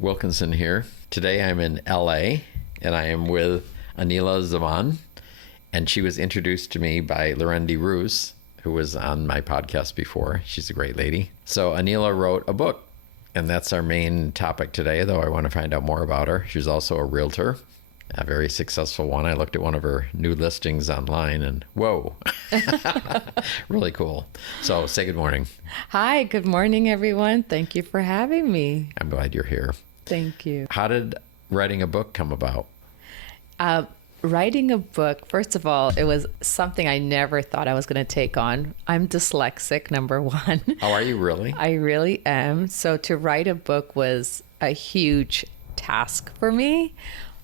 Wilkinson here. Today I'm in LA and I am with Aneela Zaman, and she was introduced to me by Lorendi Roos, who was on my podcast before. She's a great lady. So Aneela wrote a book, and that's our main topic today, though I want to find out more about her. She's also a realtor, a very successful one. I looked at one of her new listings online and whoa, really cool. So say good morning. Hi, good morning, everyone. Thank you for having me. I'm glad you're here. Thank you. How did writing a book come about? Writing a book, first of all, it was something I never thought I was going to take on. I'm dyslexic, number one. Oh, are you really? I really am. So to write a book was a huge task for me.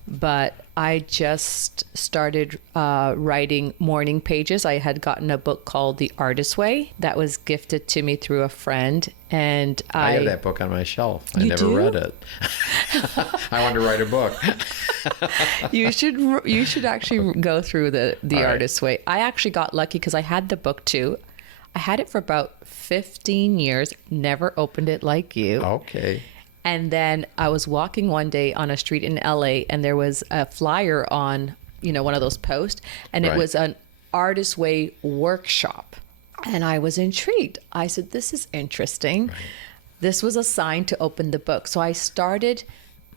But I just started writing morning pages. I had gotten a book called The Artist's Way that was gifted to me through a friend. And I have that book on my shelf. I You never do? read it. I want to write a book. You should actually go through the All right. Artist's Way. I actually got lucky because I had the book too. I had it for about 15 years, never opened it like you. Okay. And then I was walking one day on a street in LA and there was a flyer on, one of those posts, and it Right. was an Artist's Way workshop. And I was intrigued. I said, this is interesting. Right. This was a sign to open the book. So I started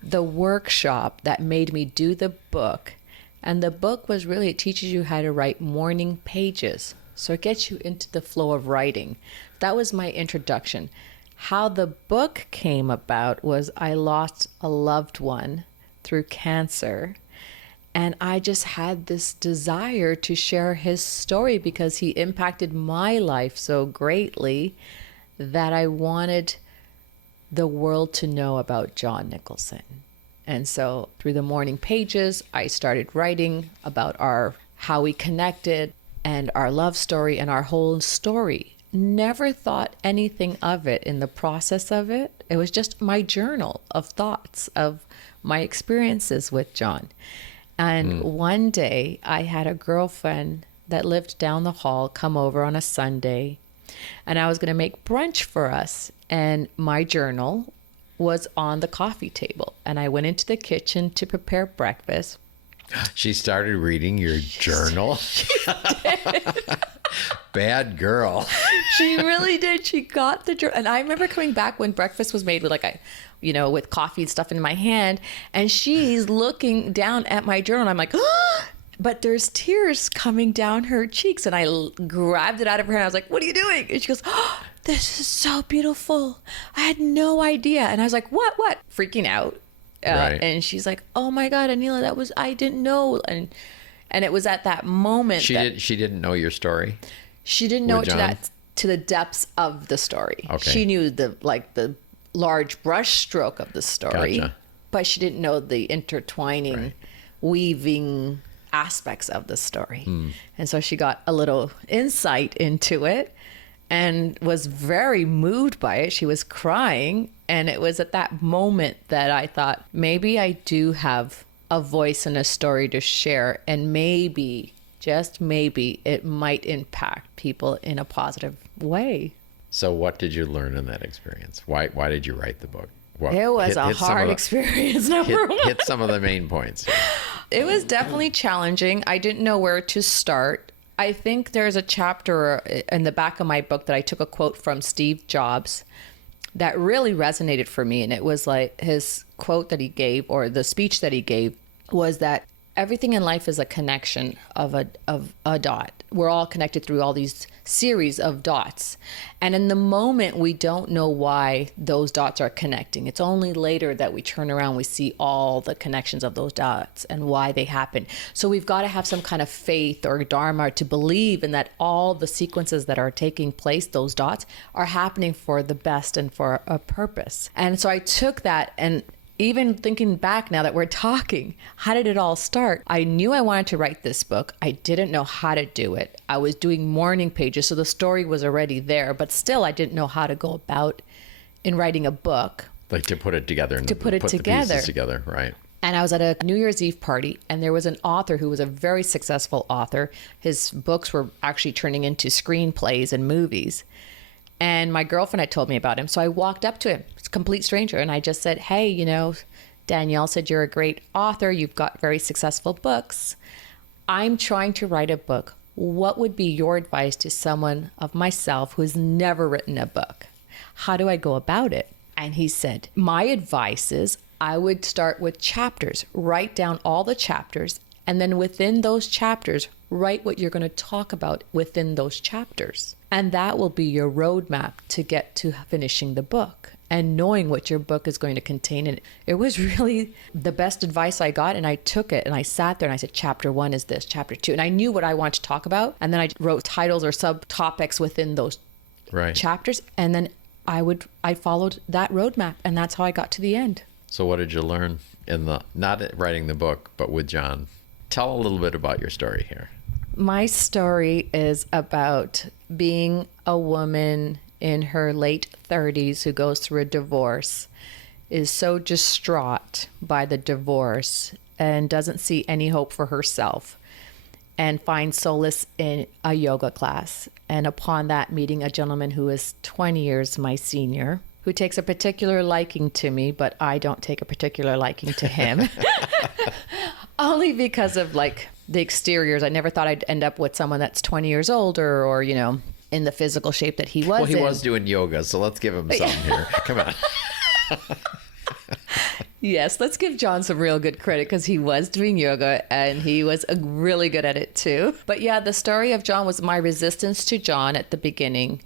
the workshop that made me do the book. And the book was really, it teaches you how to write morning pages. So it gets you into the flow of writing. That was my introduction. How the book came about was I lost a loved one through cancer. And I just had this desire to share his story because he impacted my life so greatly that I wanted the world to know about John Nicholson. And so through the morning pages, I started writing about how we connected and our love story and our whole story. Never thought anything of it in the process of it. It was just my journal of thoughts of my experiences with John. And one day I had a girlfriend that lived down the hall come over on a Sunday, and I was going to make brunch for us. And my journal was on the coffee table, and I went into the kitchen to prepare breakfast. She started reading your journal. Bad girl. She really did. She got the journal. And I remember coming back when breakfast was made with with coffee and stuff in my hand. And she's looking down at my journal. And I'm like, oh, but there's tears coming down her cheeks. And I grabbed it out of her hand. I was like, what are you doing? And she goes, oh, this is so beautiful. I had no idea. And I was like, what? Freaking out. Right. And she's like, oh my God, Aneela, I didn't know. And it was at that moment She didn't know your story. She didn't know With it John? to the depths of the story. Okay. She knew the large brush stroke of the story, Gotcha. but she didn't know the intertwining, Right. weaving aspects of the story. And so she got a little insight into it and was very moved by it. She was crying. And it was at that moment that I thought, maybe I do have a voice and a story to share, and maybe, just maybe, it might impact people in a positive way. So what did you learn in that experience? Why did you write the book? It was a hard experience, number one. Hit some of the main points. It was definitely challenging. I didn't know where to start. I think there's a chapter in the back of my book that I took a quote from Steve Jobs that really resonated for me. And it was like his quote that he gave, or the speech that he gave, was that everything in life is a connection of a dot. We're all connected through all these series of dots. And in the moment, we don't know why those dots are connecting. It's only later that we turn around, we see all the connections of those dots and why they happen. So we've got to have some kind of faith or dharma to believe in that all the sequences that are taking place, those dots, are happening for the best and for a purpose. And so I took that, and even thinking back now that we're talking, how did it all start? I knew I wanted to write this book. I didn't know how to do it. I was doing morning pages, so the story was already there, but still I didn't know how to go about in writing a book. Like to put it together. And put it the together. pieces together, right. And I was at a New Year's Eve party, and there was an author who was a very successful author. His books were actually turning into screenplays and movies. And my girlfriend had told me about him. So I walked up to him, it's a complete stranger, and I just said, hey, Danielle said you're a great author. You've got very successful books. I'm trying to write a book. What would be your advice to someone of myself who's never written a book? How do I go about it? And he said, my advice is I would start with chapters, write down all the chapters, and then within those chapters, write what you're going to talk about within those chapters. And that will be your roadmap to get to finishing the book and knowing what your book is going to contain. And it was really the best advice I got. And I took it and I sat there and I said, chapter 1 is this, chapter 2. And I knew what I wanted to talk about. And then I wrote titles or subtopics within those chapters. And then I followed that roadmap. And that's how I got to the end. So what did you learn not writing the book, but with John? Tell a little bit about your story here. My story is about being a woman in her late 30s who goes through a divorce, is so distraught by the divorce and doesn't see any hope for herself, and finds solace in a yoga class. And upon that, meeting a gentleman who is 20 years my senior, who takes a particular liking to me, but I don't take a particular liking to him. Only because of the exteriors. I never thought I'd end up with someone that's 20 years older or, in the physical shape that he was Well, he in. was doing yoga, so let's give him some here. Come on. Yes, let's give John some real good credit because he was doing yoga and he was really good at it too. But yeah, the story of John was my resistance to John at the beginning,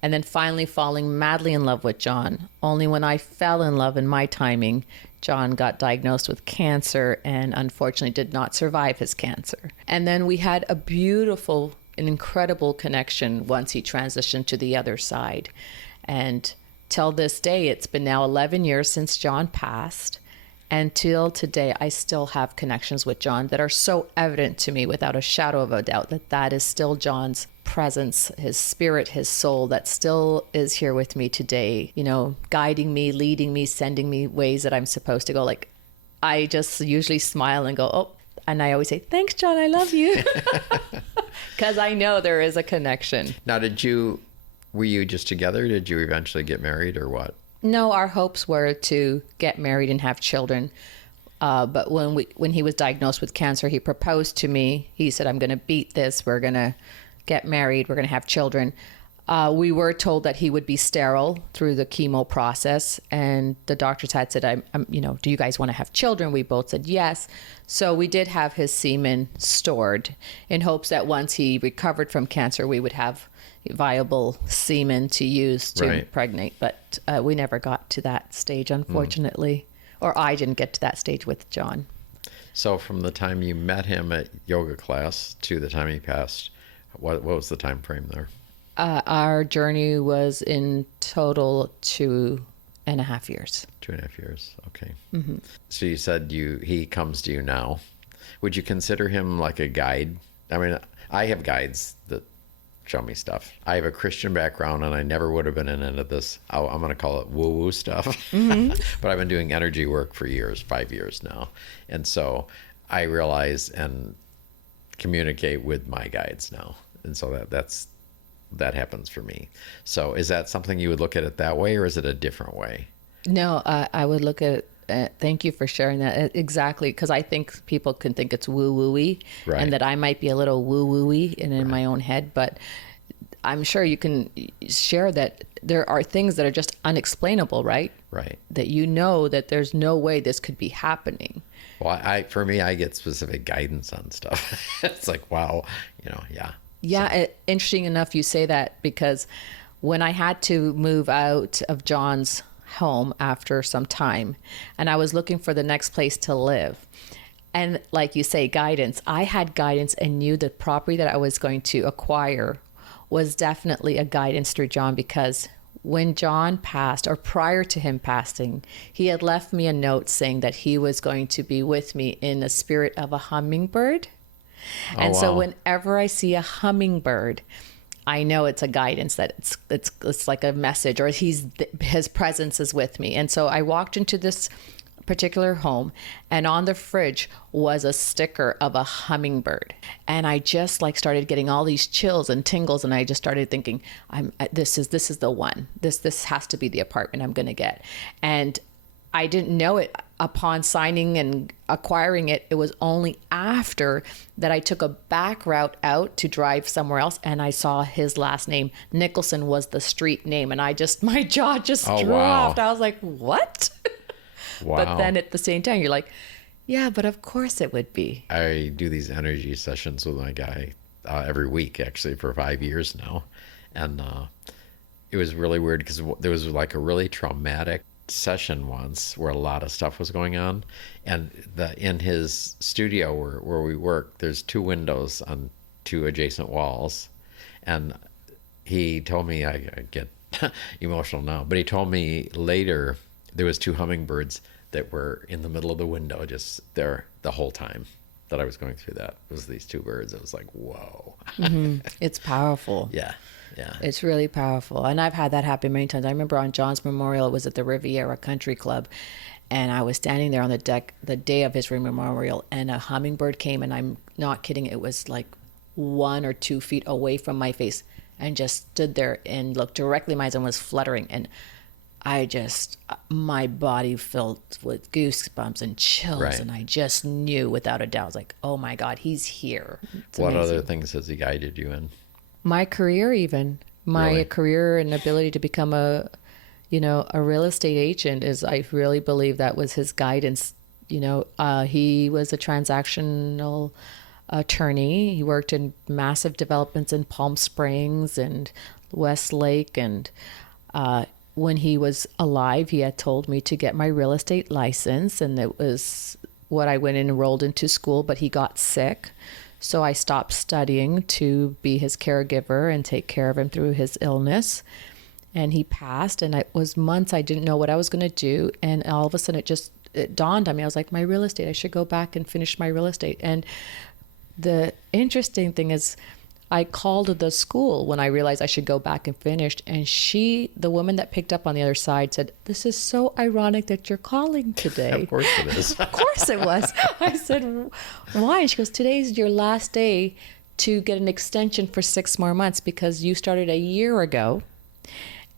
and then finally falling madly in love with John. Only when I fell in love in my timing, John got diagnosed with cancer and unfortunately did not survive his cancer. And then we had an incredible connection once he transitioned to the other side. And till this day, it's been now 11 years since John passed. And till today, I still have connections with John that are so evident to me without a shadow of a doubt that is still John's presence, his spirit, his soul that still is here with me today, guiding me, leading me, sending me ways that I'm supposed to go. I just usually smile and go, oh, and I always say, thanks, John, I love you. Because I know there is a connection. Now, were you just together? Did you eventually get married or what? No, our hopes were to get married and have children. But when he was diagnosed with cancer, he proposed to me. He said, I'm going to beat this. We're going to get married. We're going to have children. We were told that he would be sterile through the chemo process. And the doctors had said, do you guys want to have children? We both said yes. So we did have his semen stored in hopes that once he recovered from cancer, we would have viable semen to use to impregnate. But we never got to that stage, unfortunately. Or I didn't get to that stage with John. So from the time you met him at yoga class to the time he passed, what was the time frame there? Our journey was in total 2.5 years. 2.5 years. Okay. Mm-hmm. So you said he comes to you now. Would you consider him like a guide? I mean, I have guides that show me stuff. I have a Christian background and I never would have been into this. I'm going to call it woo-woo stuff. Mm-hmm. But I've been doing energy work for 5 years now. And so I realize and communicate with my guides now. And so that happens for me. So is that something you would look at it that way, or is it a different way? No, I would look at it. Thank you for sharing that. Exactly, because I think people can think it's woo-woo-y, and that I might be a little woo-woo-y in my own head, but I'm sure you can share that there are things that are just unexplainable, right? Right. That that there's no way this could be happening. Well, for me, I get specific guidance on stuff. It's like, wow, yeah. Yeah, interesting enough you say that, because when I had to move out of John's home after some time and I was looking for the next place to live, and like you say, guidance, I had guidance and knew the property that I was going to acquire was definitely a guidance through John, because when John passed, or prior to him passing, he had left me a note saying that he was going to be with me in the spirit of a hummingbird. And so whenever I see a hummingbird, I know it's a guidance, that it's like a message, or his presence is with me. And so I walked into this particular home, and on the fridge was a sticker of a hummingbird. And I just like started getting all these chills and tingles, and I just started thinking, this is the one. This has to be the apartment I'm going to get. And I didn't know it upon signing and acquiring it. It was only after that I took a back route out to drive somewhere else, and I saw his last name. Nicholson was the street name, and my jaw just dropped. I was like, what? Wow. But then at the same time, you're like, yeah, but of course it would be. I do these energy sessions with my guy every week, actually, for 5 years now. And it was really weird because there was like a really traumatic session once where a lot of stuff was going on. And in his studio where we work, there's 2 windows on 2 adjacent walls. And he told me, I get emotional now, but he told me later there was 2 hummingbirds that were in the middle of the window, just there the whole time that I was going through that. It was these 2 birds. I was like, whoa. It's powerful. Yeah. It's really powerful. And I've had that happen many times. I remember on John's memorial, it was at the Riviera Country Club, and I was standing there on the deck the day of his memorial, and a hummingbird came, and I'm not kidding, it was like 1 or 2 feet away from my face, and just stood there and looked directly at my eyes and was fluttering. And my body filled with goosebumps and chills. Right. And I just knew without a doubt, I was like, oh my God, he's here. It's what amazing. Other things has he guided you in? My career, even my career and ability to become a real estate agent I really believe that was his guidance. He was a transactional attorney. He worked in massive developments in Palm Springs and Westlake, and when he was alive, he had told me to get my real estate license, and it was what I went and enrolled into school, but he got sick. So I stopped studying to be his caregiver and take care of him through his illness. And he passed, and it was months I didn't know what I was going to do. And all of a sudden it dawned on me. I was like, my real estate, I should go back and finish my real estate. And the interesting thing is, I called the school when I realized I should go back and finish. And the woman that picked up on the other side, said, this is so ironic that you're calling today. Of course it is. Of course it was. I said, why? And she goes, today's your last day to get an extension for 6 more months because you started a year ago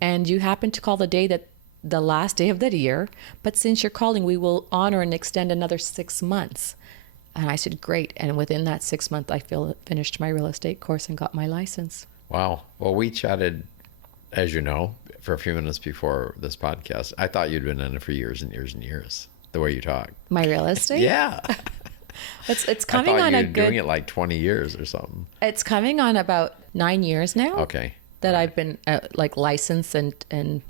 and you happened to call the last day of that year. But since you're calling, we will honor and extend another 6 months. And I said, great. And within that 6 months, I finished my real estate course and got my license. Wow. Well, we chatted, as you know, for a few minutes before this podcast. I thought you'd been in it for years and years and years, the way you talk. My real estate? Yeah. It's coming on a good... doing it like 20 years or something. It's coming on about 9 years now. Okay. That I've been licensed and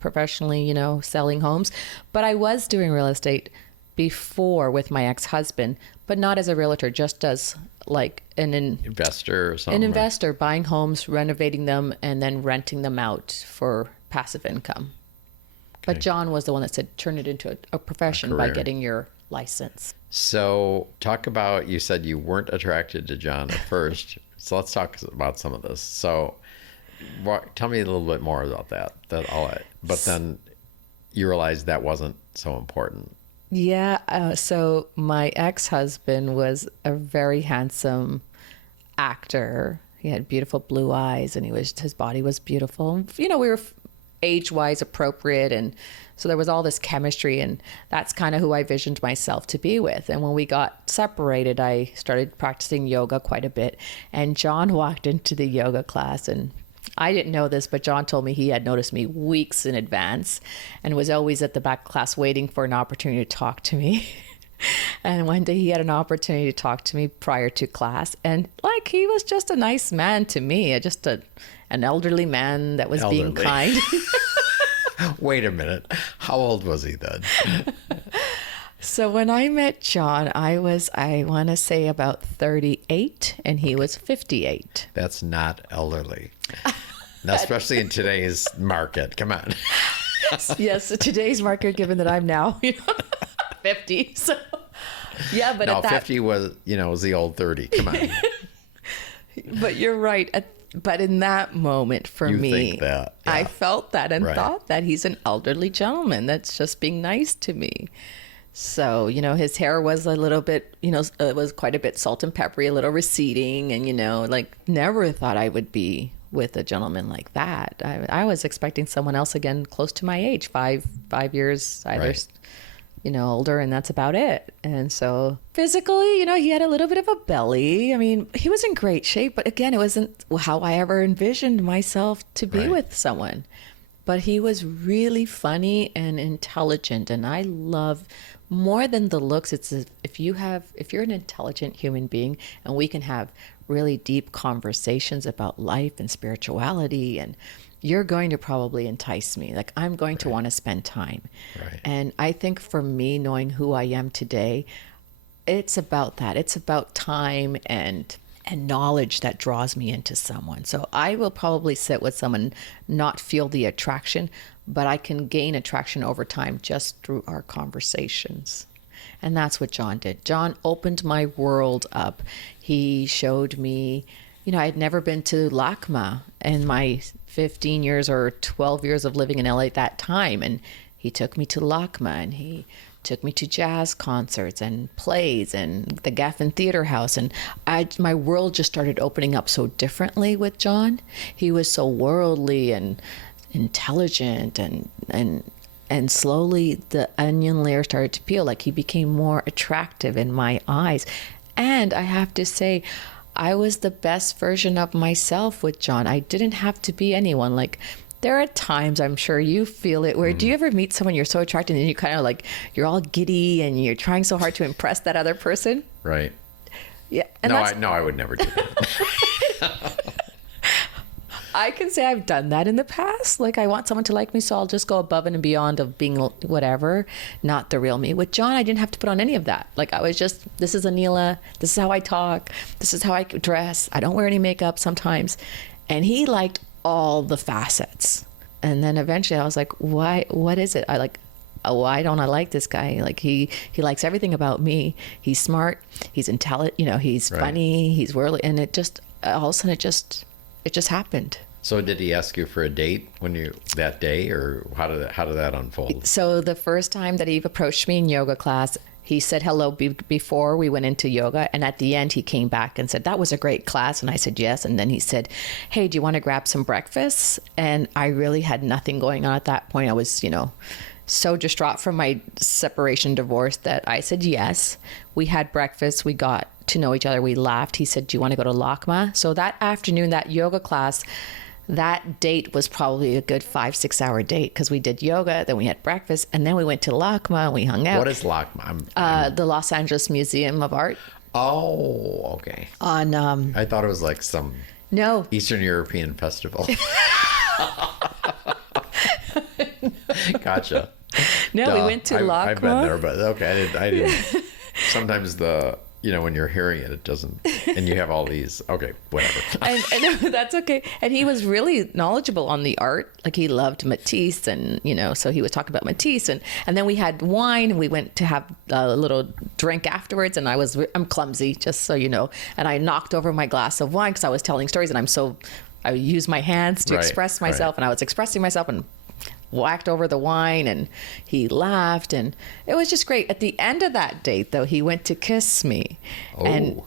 professionally, selling homes. But I was doing real estate before with my ex-husband, but not as a realtor, just as like an investor or something. An investor, buying homes, renovating them, and then renting them out for passive income. Okay. But John was the one that said, turn it into a profession by getting your license. So talk about, you said you weren't attracted to John at first. So let's talk about some of this. So tell me a little bit more about that. But then you realized that wasn't so important. Yeah. So my ex-husband was a very handsome actor. He had beautiful blue eyes, and his body was beautiful. We were age-wise appropriate, and so there was all this chemistry, and that's kind of who I visioned myself to be with. And when we got separated, I started practicing yoga quite a bit, and John walked into the yoga class, and I didn't know this, but John told me he had noticed me weeks in advance and was always at the back class waiting for an opportunity to talk to me. And one day he had an opportunity to talk to me prior to class. And he was just a nice man to me, just an elderly man that was being kind. Wait a minute. How old was he then? So when I met John, I want to say about 38, and he was 58. That's not elderly. Especially in today's market. Come on. Yes, today's market, given that I'm now 50. So, yeah, but no, 50 was the old 30. Come on. But you're right. At But in that moment for You me, think that, yeah. I felt that and Right. thought that he's an elderly gentleman that's just being nice to me. So, you know, his hair was a little bit, you know, it was quite a bit salt and peppery, a little receding. And, you know, like never thought I would be with a gentleman like that. I was expecting someone else again, close to my age, five years either, Right. you know, older, and that's about it. And so physically, you know, he had a little bit of a belly. I mean, he was in great shape, but again, it wasn't how I ever envisioned myself to be Right. with someone. But he was really funny and intelligent, and I love more than the looks. It's if you're an intelligent human being, and we can have really deep conversations about life and spirituality, and you're going to probably entice me. Like I'm going to want to spend time. Right. And I think for me, knowing who I am today, it's about that. It's about time and knowledge that draws me into someone. So I will probably sit with someone, not feel the attraction, but I can gain attraction over time just through our conversations. And that's what John did. John opened my world up. He showed me, you know, I had never been to LACMA in my 15 years or 12 years of living in LA at that time. And he took me to LACMA, and he took me to jazz concerts and plays and the Gaffin Theater House. And my world just started opening up so differently with John. He was so worldly and intelligent, and slowly the onion layer started to peel. Like he became more attractive in my eyes. And I have to say, I was the best version of myself with John. I didn't have to be anyone. Like there are times, I'm sure you feel it, where do you ever meet someone you're so attracted and you kind of like, you're all giddy and you're trying so hard to impress that other person? Right. Yeah. And No, I would never do that. I can say I've done that in the past. Like I want someone to like me, so I'll just go above and beyond of being whatever, not the real me. With John, I didn't have to put on any of that. Like I was just, this is Aneela. This is how I talk. This is how I dress. I don't wear any makeup sometimes. And he liked all the facets. And then eventually I was like, why, what is it? Why don't I like this guy? Like he likes everything about me. He's smart. He's intelligent. You know, he's Right. funny. He's worldly. And it just, all of a sudden it just happened. So did he ask you for a date that day, or how did that unfold? So the first time that he approached me in yoga class, he said hello before we went into yoga. And at the end, he came back and said, that was a great class. And I said, yes. And then he said, hey, do you want to grab some breakfast? And I really had nothing going on at that point. I was, you know, so distraught from my separation divorce that I said, yes. We had breakfast. We got to know each other. We laughed. He said, do you want to go to LACMA? So that afternoon, that yoga class, that date was probably a good 5-6 hour date because we did yoga, then we had breakfast, and then we went to LACMA and we hung out. What is LACMA? The Los Angeles Museum of Art. Oh, okay. On I thought it was like some no, Eastern European festival. Gotcha. no, we went to LACMA. I've been there, but okay, I didn't. Sometimes when you're hearing it, it doesn't, and you have all these, okay, whatever. and that's okay. And he was really knowledgeable on the art. Like he loved Matisse, and so he was talking about Matisse, and then we had wine, and we went to have a little drink afterwards. And I'm clumsy, just so you know, and I knocked over my glass of wine because I was telling stories, and I use my hands to Right, express myself, right. and I was expressing myself and whacked over the wine, and he laughed, and it was just great. At the end of that date, though, he went to kiss me, and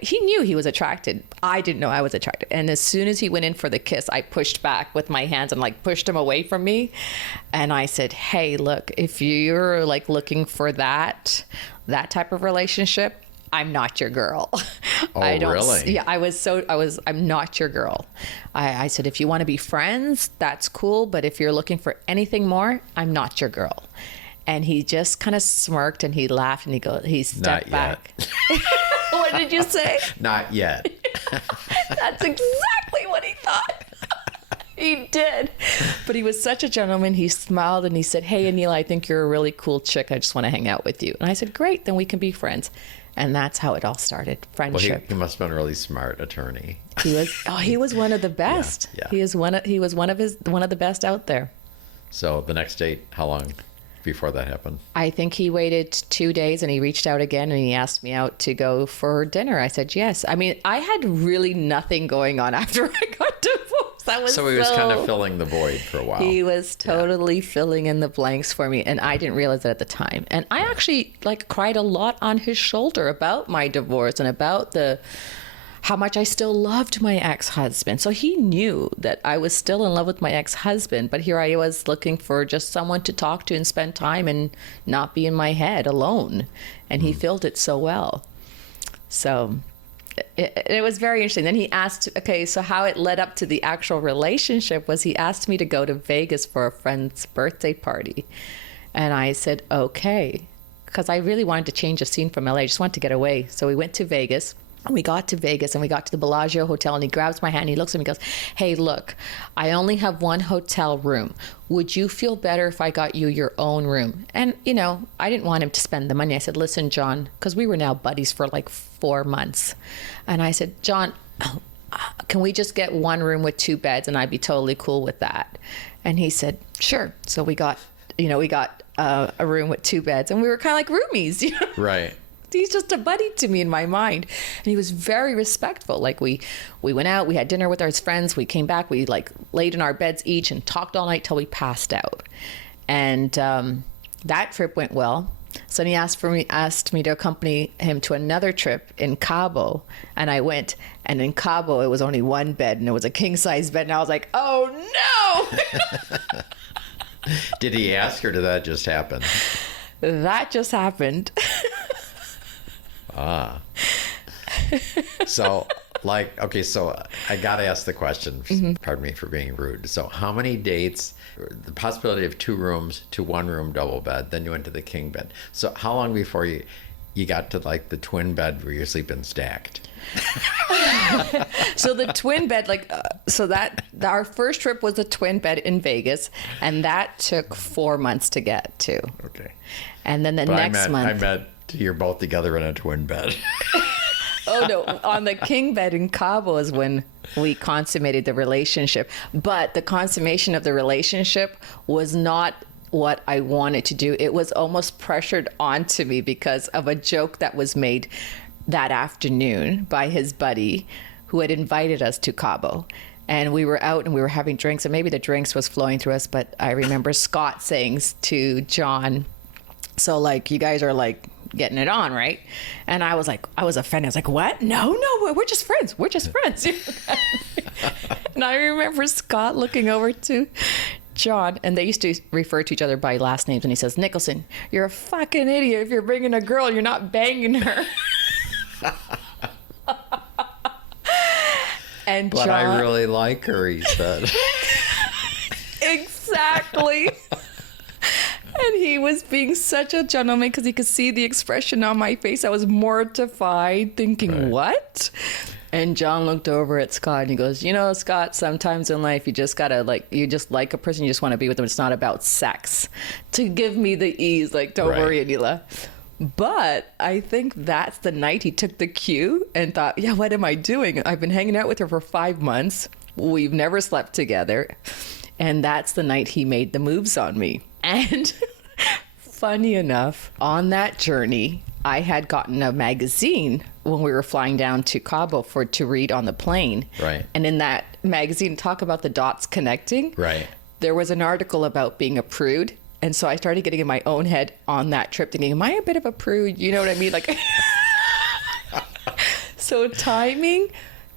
he knew he was attracted. I didn't know I was attracted, and as soon as he went in for the kiss, I pushed back with my hands and pushed him away from me, and I said, "Hey, look, if you're looking for that type of relationship, I'm not your girl." Oh, I don't, really? Yeah, I'm not your girl. I said, if you want to be friends, that's cool. But if you're looking for anything more, I'm not your girl. And he just kind of smirked and he laughed and he stepped back. What did you say? Not yet. That's exactly what he thought. He did. But he was such a gentleman. He smiled and he said, "Hey, Aneela, I think you're a really cool chick. I just want to hang out with you." And I said, "Great, then we can be friends." And that's how it all started. Well, Friendship. he must have been a really smart attorney. He was one of the best. Yeah. He was one of the best out there. So the next date, how long? before that happened? I think he waited 2 days and he reached out again and he asked me out to go for dinner. I said yes. I mean, I had really nothing going on after I got divorced. That was So he was kind of filling the void for a while. He was totally filling in the blanks for me, and I didn't realize it at the time. And I actually cried a lot on his shoulder about my divorce and about how much I still loved my ex-husband. So he knew that I was still in love with my ex-husband, but here I was looking for just someone to talk to and spend time and not be in my head alone. And he filled it so well. So it was very interesting. Then he asked, okay, so how it led up to the actual relationship was he asked me to go to Vegas for a friend's birthday party. And I said, okay, because I really wanted to change the scene from LA. I just wanted to get away. So we went to Vegas. And we got to Vegas and we got to the Bellagio Hotel and he grabs my hand and he looks at me and goes, hey, look, I only have one hotel room. Would you feel better if I got you your own room? And, I didn't want him to spend the money. I said, listen, John, because we were now buddies for 4 months. And I said, John, can we just get one room with 2 beds and I'd be totally cool with that? And he said, sure. So we got a room with 2 beds and we were kind of like roomies. Right. He's just a buddy to me in my mind. And he was very respectful. We went out, we had dinner with our friends, we came back, we laid in our beds each and talked all night till we passed out. And that trip went well. So then he asked me to accompany him to another trip in Cabo. And I went, and in Cabo it was only 1 bed and it was a king size bed. And I was like, oh no. Did he ask or did that just happen? That just happened. So so I got to ask the question, pardon me for being rude. So how many dates, the possibility of 2 rooms to 1 room double bed, then you went to the king bed. So how long before you got to the twin bed where you're sleeping stacked? So the twin bed, our first trip was a twin bed in Vegas, and that took 4 months to get to. Okay. And then next month. I meant you're both together in a twin bed. Oh, no. On the king bed in Cabo is when we consummated the relationship. But the consummation of the relationship was not what I wanted to do. It was almost pressured onto me because of a joke that was made that afternoon by his buddy who had invited us to Cabo. And we were out and we were having drinks, and maybe the drinks was flowing through us, but I remember Scott saying to John, so you guys are getting it on, right? And I was offended. I was like, what? No, we're just friends. We're just friends. And I remember Scott looking over to John, and they used to refer to each other by last names, and he says, Nicholson, you're a fucking idiot. If you're bringing a girl, you're not banging her. And but John, I really like her, he said. Exactly. And he was being such a gentleman because he could see the expression on my face. I was mortified, thinking, right. What? And John looked over at Scott and he goes, Scott, sometimes in life you just gotta you just like a person, you just want to be with them. It's not about sex. To give me the ease, don't right. worry, Aneela. But I think that's the night he took the cue and thought, yeah, what am I doing? I've been hanging out with her for 5 months. We've never slept together. And that's the night he made the moves on me. And funny enough, on that journey, I had gotten a magazine when we were flying down to Cabo to read on the plane. Right. And in that magazine, talk about the dots connecting. Right. There was an article about being a prude. And so I started getting in my own head on that trip thinking, am I a bit of a prude? You know what I mean? So timing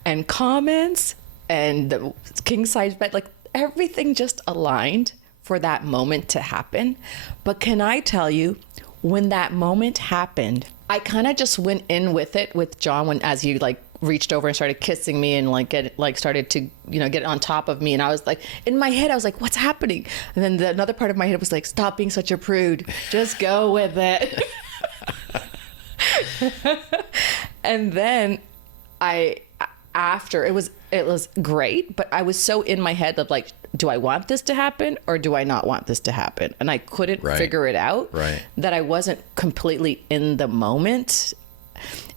and comments and the king size bed, everything just aligned for that moment to happen. But can I tell you, when that moment happened, I kind of just went in with it with John as you reached over and started kissing me and started to get on top of me, and I was in my head I was like, what's happening? And then another part of my head was like, stop being such a prude, just go with it. And then after it was great, but I was so in my head of do I want this to happen or do I not want this to happen? And I couldn't right. figure it out. Right. That I wasn't completely in the moment.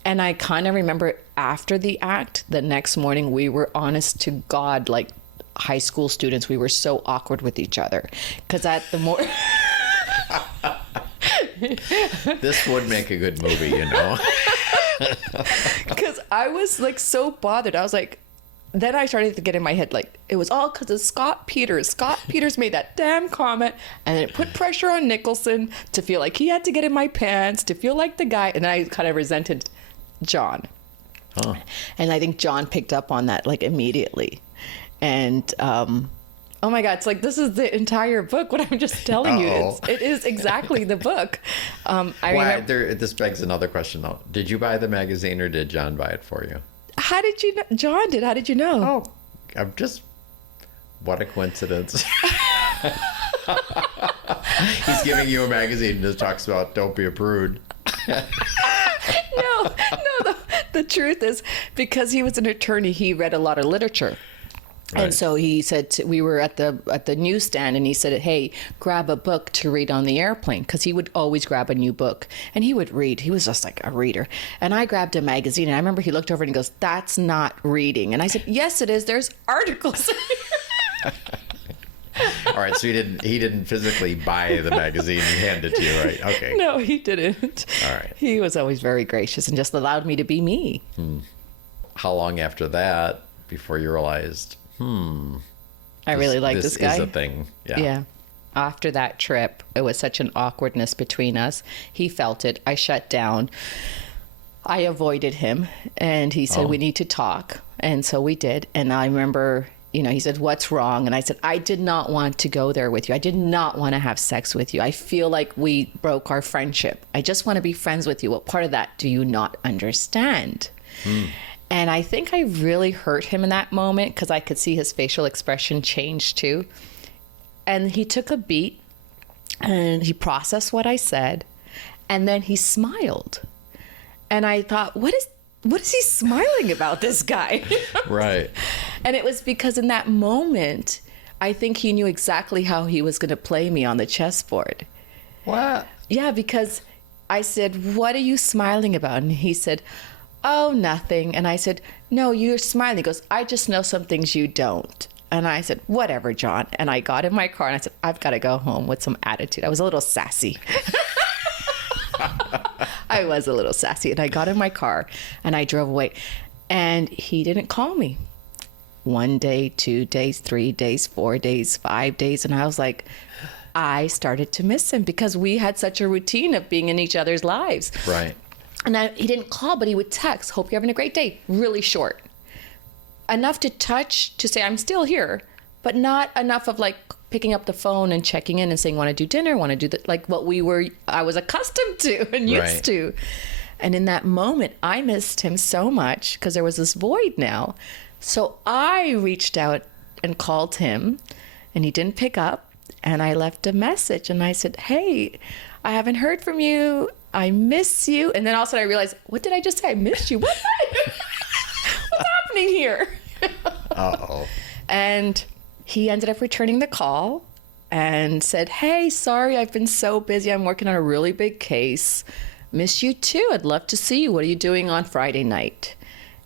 And I kind of remember after the act, the next morning, we were honest to God, high school students. We were so awkward with each other. Because at the This would make a good movie, you know? Because I was like so bothered. I was like, then I started to get in my head, like, it was all because of Scott Peters. Scott Peters made that damn comment, and it put pressure on Nicholson to feel like he had to get in my pants, to feel like the guy. And then I kind of resented John. Huh. And I think John picked up on that, like, immediately. And, oh my God, it's like, this is the entire book, what I'm just telling you. It is exactly the book. This begs another question, though. Did you buy the magazine or did John buy it for you? How did you know? John did. How did you know? Oh, what a coincidence. He's giving you a magazine that talks about don't be a prude. No, the truth is, because he was an attorney, he read a lot of literature. Right. And so he said, we were at the newsstand, and he said, hey, grab a book to read on the airplane, because he would always grab a new book. And he would read. He was just like a reader. And I grabbed a magazine, and I remember he looked over and he goes, that's not reading. And I said, yes, it is. There's articles. All right, so he didn't physically buy the magazine and hand it to you, right? Okay. No, he didn't. All right. He was always very gracious and just allowed me to be me. How long after that before you realized, I really like this guy. This is a thing. Yeah. After that trip, it was such an awkwardness between us. He felt it. I shut down. I avoided him, and he said, we need to talk. And so we did. And I remember, he said, what's wrong? And I said, I did not want to go there with you. I did not want to have sex with you. I feel like we broke our friendship. I just want to be friends with you. What part of that do you not understand? And I think I really hurt him in that moment, because I could see his facial expression change too. And he took a beat and he processed what I said, and then he smiled. And I thought, what is he smiling about, this guy? Right. And it was because in that moment, I think he knew exactly how he was going to play me on the chessboard. What? Yeah, because I said, what are you smiling about? And he said, oh, nothing. And I said, no, you're smiling. He goes, I just know some things you don't. And I said, whatever, John. And I got in my car and I said, I've got to go home with some attitude. I was a little sassy. I was a little sassy. And I got in my car and I drove away. And he didn't call me. 1 day, 2 days, 3 days, 4 days, 5 days. And I was like, I started to miss him, because we had such a routine of being in each other's lives. Right. And he didn't call, but he would text, hope you're having a great day. Really short. Enough to touch, to say, I'm still here, but not enough of like picking up the phone and checking in and saying, want to do dinner, want to do that, like what I was accustomed to and used to. And in that moment, I missed him so much, because there was this void now. So I reached out and called him, and he didn't pick up. And I left a message, and I said, hey, I haven't heard from you. I miss you. And then all of a sudden I realized, what did I just say? I missed you. What's happening here? Uh-oh. And he ended up returning the call and said, hey, sorry, I've been so busy. I'm working on a really big case. Miss you too. I'd love to see you. What are you doing on Friday night?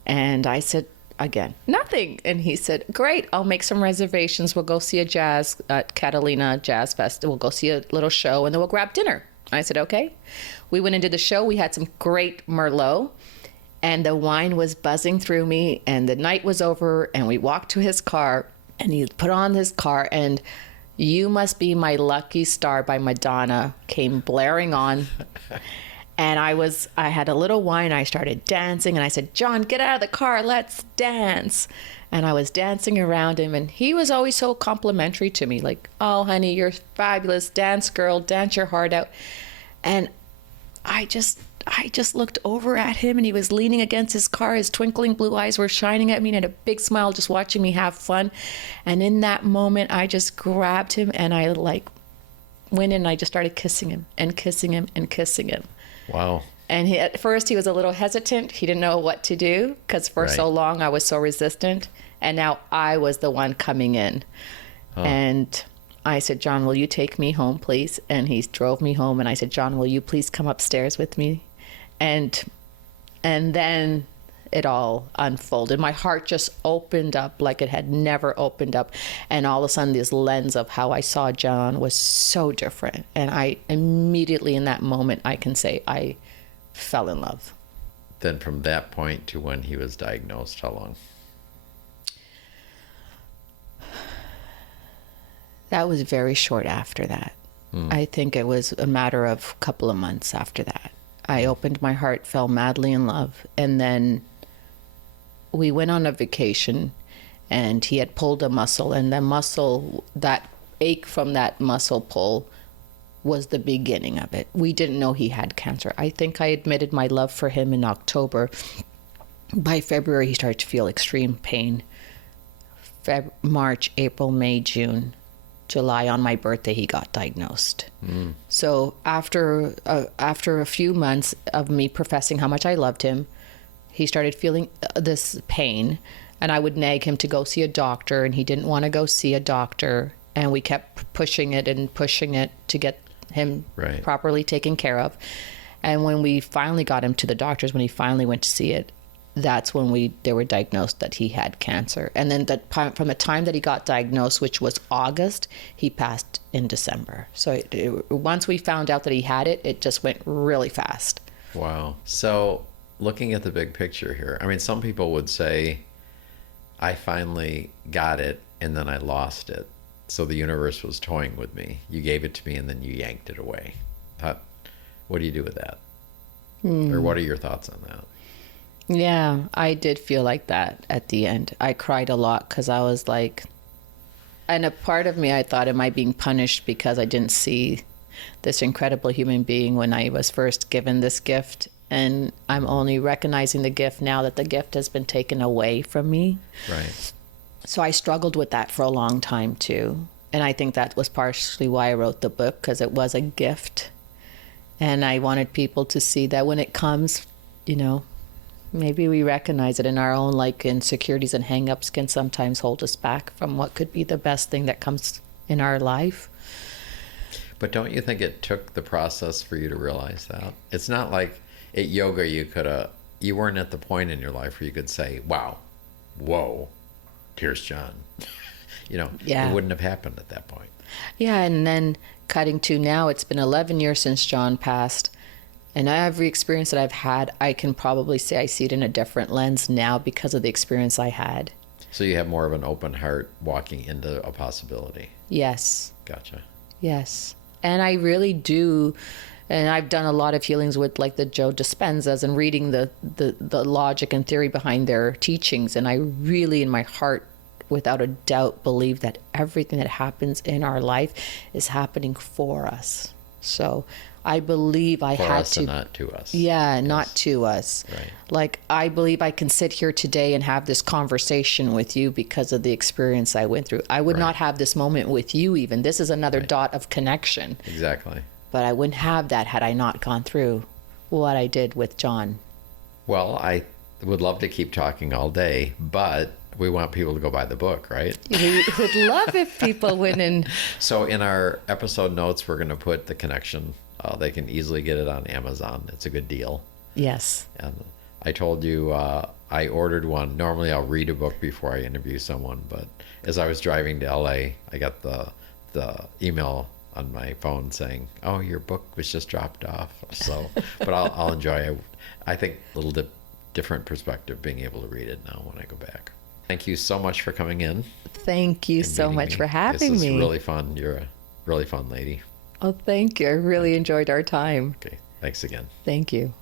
And I said, again, nothing. And he said, great, I'll make some reservations. We'll go see a jazz at Catalina Jazz Fest. We'll go see a little show, and then we'll grab dinner. I said, okay. We went into the show. We had some great Merlot, and the wine was buzzing through me, and the night was over, and we walked to his car, and he put on his car, and You Must Be My Lucky Star by Madonna came blaring on. And I had a little wine. I started dancing, and I said, John, get out of the car. Let's dance. And I was dancing around him, and he was always so complimentary to me. Like, oh, honey, you're fabulous. Dance, girl. Dance your heart out. And I just looked over at him, and he was leaning against his car. His twinkling blue eyes were shining at me, and had a big smile just watching me have fun. And in that moment, I just grabbed him, and I went in, and I just started kissing him and kissing him and kissing him. Wow. And at first he was a little hesitant. He didn't know what to do, because for so long I was so resistant. And now I was the one coming in. Huh. And I said, John, will you take me home, please? And he drove me home. And I said, John, will you please come upstairs with me? And then it all unfolded. My heart just opened up like it had never opened up. And all of a sudden, this lens of how I saw John was so different. And I immediately, in that moment, I can say I fell in love. Then from that point to when he was diagnosed, how long? That was very short after that. I think it was a matter of a couple of months after that. I opened my heart, fell madly in love, and then we went on a vacation, and he had pulled a muscle, and the muscle, that ache from that muscle pull was the beginning of it. We didn't know he had cancer. I think I admitted my love for him in October. By February, he started to feel extreme pain. March, April, May, June, July, on my birthday, he got diagnosed. So after a few months of me professing how much I loved him, he started feeling this pain, and I would nag him to go see a doctor, and he didn't want to go see a doctor, and we kept pushing it to get him properly taken care of. And when we finally got him to the doctors, when he finally went to see it, that's when they were diagnosed that he had cancer. And then from the time that he got diagnosed, which was August, he passed in December. So once we found out that he had it, it just went really fast. Wow. So looking at the big picture here, I mean, some people would say, I finally got it and then I lost it. So the universe was toying with me. You gave it to me and then you yanked it away. What do you do with that? Or what are your thoughts on that? Yeah, I did feel like that at the end. I cried a lot because I was like, and a part of me, I thought, am I being punished because I didn't see this incredible human being when I was first given this gift? And I'm only recognizing the gift now that the gift has been taken away from me. Right. So I struggled with that for a long time too. And I think that was partially why I wrote the book, because it was a gift. And I wanted people to see that when it comes, maybe we recognize it in our own insecurities and hang-ups can sometimes hold us back from what could be the best thing that comes in our life. But don't you think it took the process for you to realize that? It's not like at yoga you weren't at the point in your life where you could say, wow, whoa, here's John. It wouldn't have happened at that point. Yeah, and then cutting to now, it's been 11 years since John passed. And every experience that I've had, I can probably say I see it in a different lens now because of the experience I had. So you have more of an open heart walking into a possibility. Yes. Gotcha. Yes. And I really do. And I've done a lot of healings with the Joe Dispenzas and reading the logic and theory behind their teachings. And I really, in my heart, without a doubt, believe that everything that happens in our life is happening for us. So I believe I had to. And not to us. Yeah, not to us. Right. I believe I can sit here today and have this conversation with you because of the experience I went through. I would not have this moment with you even. This is another dot of connection. Exactly. But I wouldn't have that had I not gone through what I did with John. Well, I would love to keep talking all day, but we want people to go buy the book, right? We would love if people went in. So in our episode notes, we're going to put the connection. They can easily get it on Amazon. It's a good deal. Yes. And I told you I ordered one. Normally I'll read a book before I interview someone, but as I was driving to LA, I got the email on my phone saying, "Oh, your book was just dropped off." So, but I'll enjoy it. I think a little different perspective being able to read it now when I go back. Thank you so much for coming in. Thank you so much for having me. This is really fun. You're a really fun lady. Oh, thank you. I really enjoyed our time. Okay. Thanks again. Thank you.